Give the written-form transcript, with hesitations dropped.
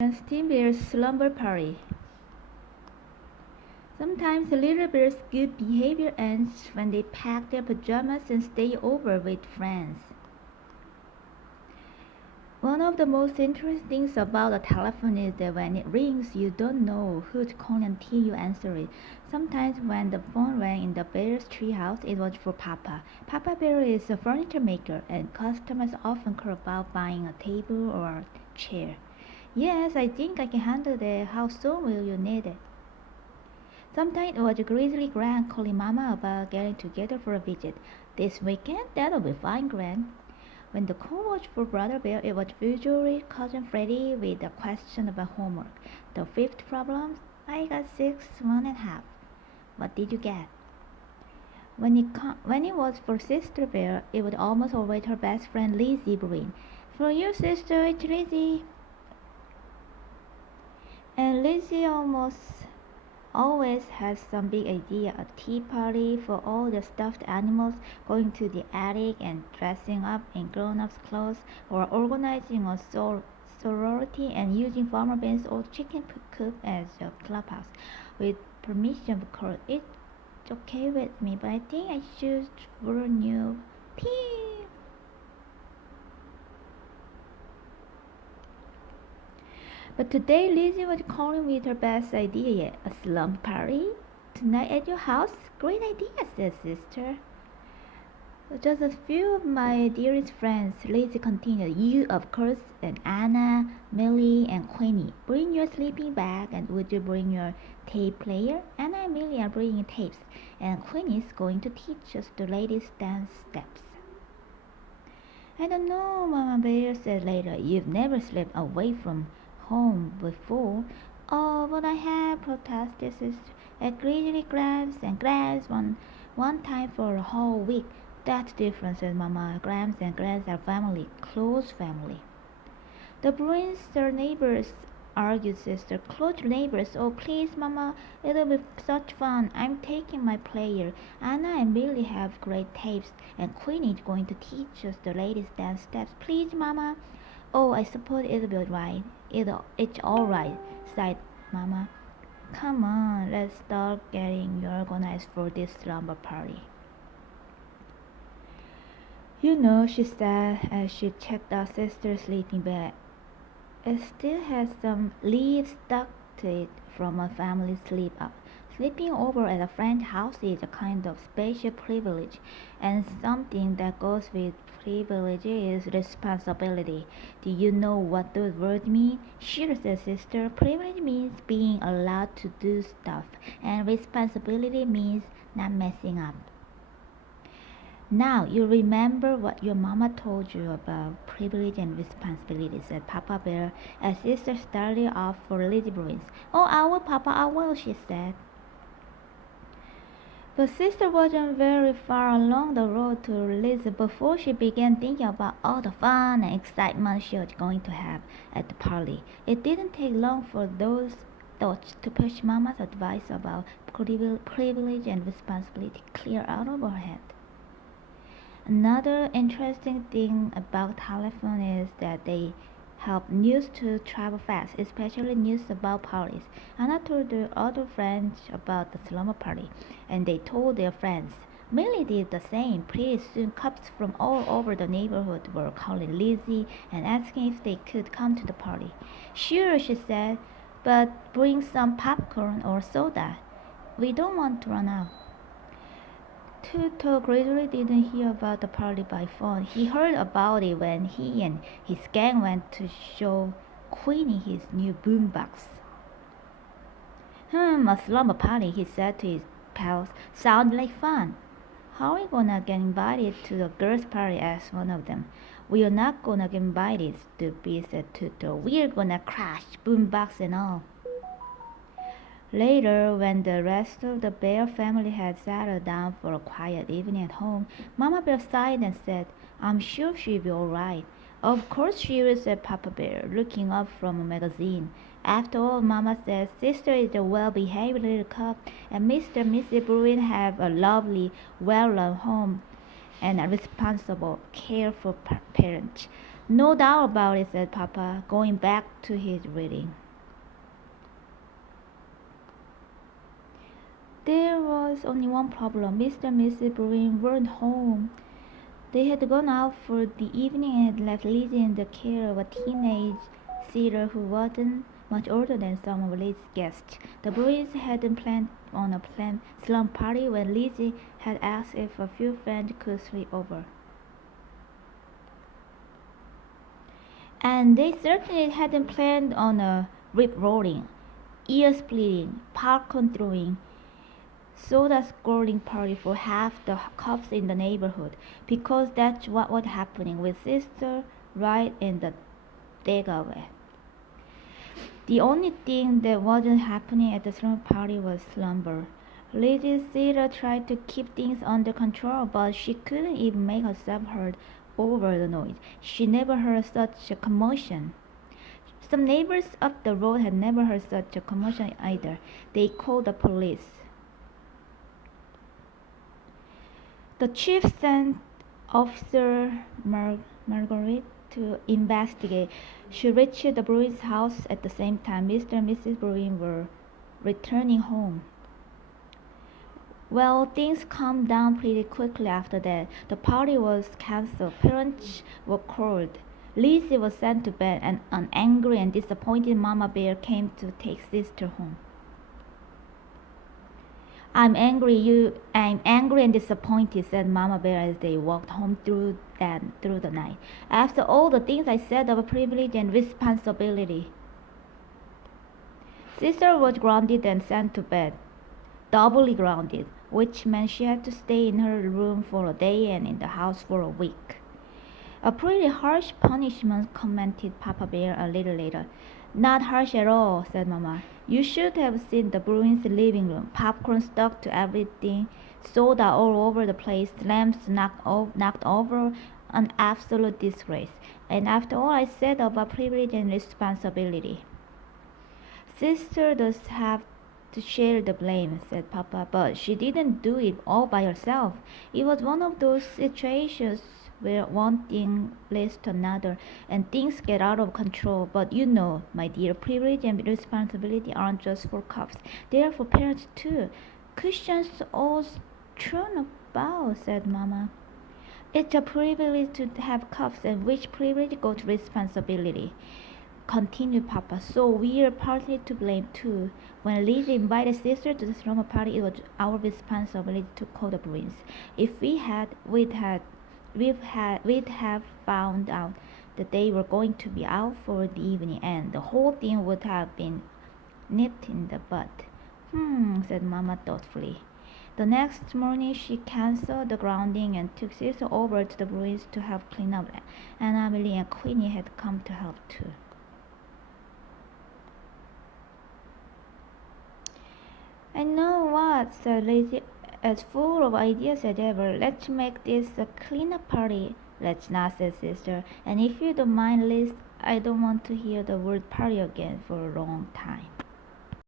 Berenstain slumber party. Sometimes little bears' good behavior ends when they pack their pajamas and stay over with friends. One of the most interesting things about the telephone is that when it rings, you don't know who's calling until you answer it. Sometimes when the phone rang in the bear's treehouse, it was for Papa. Papa Bear is a furniture maker, and customers often call about buying a table or a chair. Yes, I think I can handle that. How soon will you need it? Sometimes it was Grizzly Gran calling Mama about getting together for a visit. This weekend? That'll be fine, Gran. When the call was for Brother Bear, it was usually Cousin Freddie with a question about homework. The fifth problem? I got 6, 1.5. What did you get? When it was for Sister Bear, it was almost always her best friend Lizzie Bruin. For you, sister, it's Lizzie. And Lizzie always has some big idea, a tea party for all the stuffed animals, going to the attic and dressing up in grown-ups clothes, or organizing a sorority and using Farmer Ben's old chicken coop as a clubhouse. With permission, of course. It's okay with me, but I think I should warn you. Pee! But today Lizzie was calling with her best idea yet. A slumber party? Tonight at your house? Great idea, said sister. Just a few of my dearest friends, Lizzie continued. You, of course, and Anna, Millie, and Queenie. Bring your sleeping bag, and would you bring your tape player? Anna and Millie are bringing tapes, and Queenie is going to teach us the latest dance steps. I don't know, Mama Bear said later. You've never slept away from home before. Oh, but I have, protested sister. At Grizzly Grams and Grams one time for a whole week. That's different, said Mama. Grams and Grams are family, close family. The Bruins are neighbors, argued sister. Close neighbors. Oh, please, Mama. It'll be such fun. I'm taking my player. Anna and Billy have great tapes, and Queenie is going to teach us the latest dance steps. Please, Mama. Oh, I suppose it'll be right. It's all right, sighed Mama. Come on, let's start getting organized for this slumber party. You know, she said as she checked out sister's sleeping bag. It still has some leaves stuck to it from a family sleep-up. Sleeping over at a friend's house is a kind of special privilege, and something that goes with privilege is responsibility. Do you know what those words mean? Sure, said sister. Privilege means being allowed to do stuff, and responsibility means not messing up. Now you remember what your mama told you about privilege and responsibility, said Papa Bear as sister started off for Lizzie Bruins. Oh, I will, Papa, I will, she said. But sister wasn't very far along the road to Lizzie before she began thinking about all the fun and excitement she was going to have at the party. It didn't take long for those thoughts to push Mama's advice about privilege and responsibility clear out of her head. Another interesting thing about telephone is that they help news to travel fast, especially news about parties. Anna told her other friends about the slumber party, and they told their friends. Millie did the same. Pretty soon, cops from all over the neighborhood were calling Lizzie and asking if they could come to the party. Sure, she said, but bring some popcorn or soda. We don't want to run out. Tutor Grizzly didn't hear about the party by phone. He heard about it when he and his gang went to show Queenie his new boombox. A slumber party, he said to his pals. Sounds like fun. How are we gonna get invited to the girls' party? Asked one of them. We're not gonna get invited, stupid, said Tutor. We're gonna crash, boombox and all. Later, when the rest of the Bear family had settled down for a quiet evening at home, Mama Bear sighed and said, I'm sure she'll be all right. Of course she will, said Papa Bear, looking up from a magazine. After all, Mama says, Sister is a well-behaved little cub, and Mr. and Mrs. Bruin have a lovely, well-run home and a responsible, careful parent. No doubt about it, said Papa, going back to his reading. There was only one problem. Mr. and Mrs. Bruin weren't home. They had gone out for the evening and had left Lizzie in the care of a teenage sitter who wasn't much older than some of Lizzie's guests. The Bruins hadn't planned on a planned slumber party when Lizzie had asked if a few friends could sleep over. And they certainly hadn't planned on a rip-roaring, ear-splitting, popcorn-throwing, soda-squirting party for half the cops in the neighborhood, because that's what was happening with Sister right in the takeaway. The only thing that wasn't happening at the slumber party was slumber. Lizzie's sitter tried to keep things under control, but she couldn't even make herself heard over the noise. She never heard such a commotion. Some neighbors up the road had never heard such a commotion either. They called the police. The chief sent Officer Marguerite to investigate. She reached the Bruins' house at the same time. Mr. and Mrs. Bruin were returning home. Well, things calmed down pretty quickly after that. The party was cancelled. Parents were called. Lizzie was sent to bed, and an angry and disappointed Mama Bear came to take Sister home. I'm angry and disappointed, said Mama Bear as they walked home through the night. After all the things I said about privilege and responsibility. Sister was grounded and sent to bed. Doubly grounded, which meant she had to stay in her room for a day and in the house for a week. A pretty harsh punishment, commented Papa Bear a little later. Not harsh at all, said Mama. You should have seen the Bruins' living room. Popcorn stuck to everything, soda all over the place, lamps knocked over, an absolute disgrace. And after all I said about privilege and responsibility. Sister does have to share the blame, said Papa, but she didn't do it all by herself. It was one of those situations where one thing leads to another and things get out of control. But you know, my dear, privilege and responsibility aren't just for cops. They are for parents too. Cushions all strewn about, said Mama. It's a privilege to have cups, and which privilege goes to responsibility, continued Papa. So we're partly to blame too. When Lizzie invited Sister to the slumber party, it was our responsibility to call the Bruins. If we had, we'd have found out that they were going to be out for the evening, and the whole thing would have been nipped in the bud. Said Mama thoughtfully. The next morning she canceled the grounding and took Sister over to the Bruins to help clean up, and Emily and Queenie had come to help too. I know what, said Lizzie, as full of ideas as ever. Let's make this a clean-up party. Let's not, said Sister. And if you don't mind, Liz, I don't want to hear the word party again for a long time.